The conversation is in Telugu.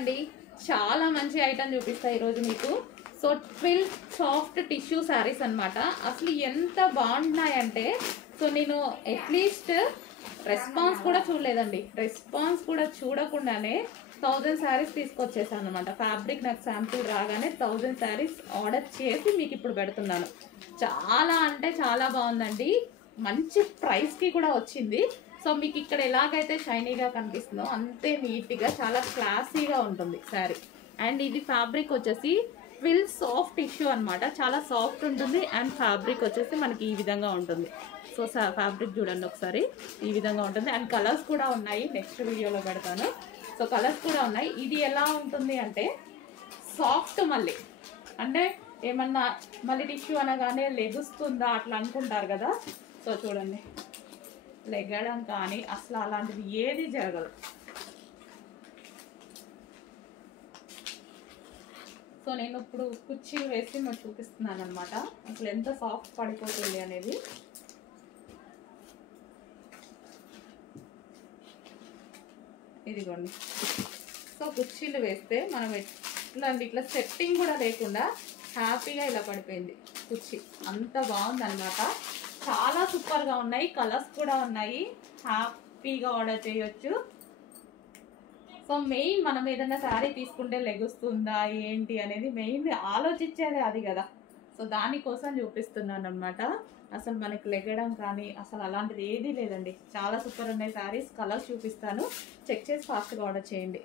అండి, చాలా మంచి ఐటమ్ చూపిస్తా ఈరోజు మీకు. సో 12 సాఫ్ట్ టిష్యూ శారీస్ అనమాట. అసలు ఎంత బాగున్నాయంటే, సో నేను అట్లీస్ట్ రెస్పాన్స్ కూడా చూడలేదండి. రెస్పాన్స్ కూడా చూడకుండానే 1000 శారీస్ తీసుకొచ్చేసాను అనమాట. ఫ్యాబ్రిక్ నాకు శాంపుల్ రాగానే 1000 శారీస్ ఆర్డర్ చేసి మీకు ఇప్పుడు పెడుతున్నాను. చాలా అంటే చాలా బాగుందండి. మంచి ప్రైస్కి కూడా వచ్చింది. సో మీకు ఇక్కడ ఎలాగైతే షైనీగా కనిపిస్తుందో అంతే నీట్గా చాలా క్లాసీగా ఉంటుంది శారీ. అండ్ ఇది ఫ్యాబ్రిక్ వచ్చేసి ఫుల్ సాఫ్ట్ టిష్యూ అనమాట. చాలా సాఫ్ట్ ఉంటుంది. అండ్ ఫ్యాబ్రిక్ వచ్చేసి మనకి ఈ విధంగా ఉంటుంది. సో ఫ్యాబ్రిక్ చూడండి ఒకసారి, ఈ విధంగా ఉంటుంది. అండ్ కలర్స్ కూడా ఉన్నాయి, నెక్స్ట్ వీడియోలో పెడతాను. సో కలర్స్ కూడా ఉన్నాయి. ఇది ఎలా ఉంటుంది అంటే సాఫ్ట్ మళ్ళీ, అంటే ఏమన్నా మళ్ళీ టిష్యూ అనగానే లెగుస్తుందా అట్లా అనుకుంటారు కదా. సో చూడండి, లెగ్గడం కానీ అసలు అలాంటిది ఏది జరగదు. సో నేను ఇప్పుడు కుర్చీలు వేసి మీకు చూపిస్తున్నాను అనమాట, అసలు ఎంత సాఫ్ట్ పడిపోతుంది అనేది. ఇదిగోండి, సో కుర్చీలు వేస్తే మనం ఇట్లా సెట్టింగ్ కూడా లేకుండా హ్యాపీగా ఇలా పడిపోయింది కుర్చీ. అంత బాగుంది అనమాట. చాలా సూపర్గా ఉన్నాయి. కలర్స్ కూడా ఉన్నాయి. హ్యాపీగా ఆర్డర్ చేయొచ్చు. సో మెయిన్ మనం ఏదైనా శారీ తీసుకుంటే లెగుస్తుందా ఏంటి అనేది మెయిన్ ఆలోచించేదే అది కదా. సో దానికోసం చూపిస్తున్నాను అనమాట. అసలు మనకి లెగడం కానీ అసలు అలాంటిది ఏదీ లేదండి. చాలా సూపర్ ఉన్నాయి శారీస్. కలర్స్ చూపిస్తాను, చెక్ చేసి ఫాస్ట్గా ఆర్డర్ చేయండి.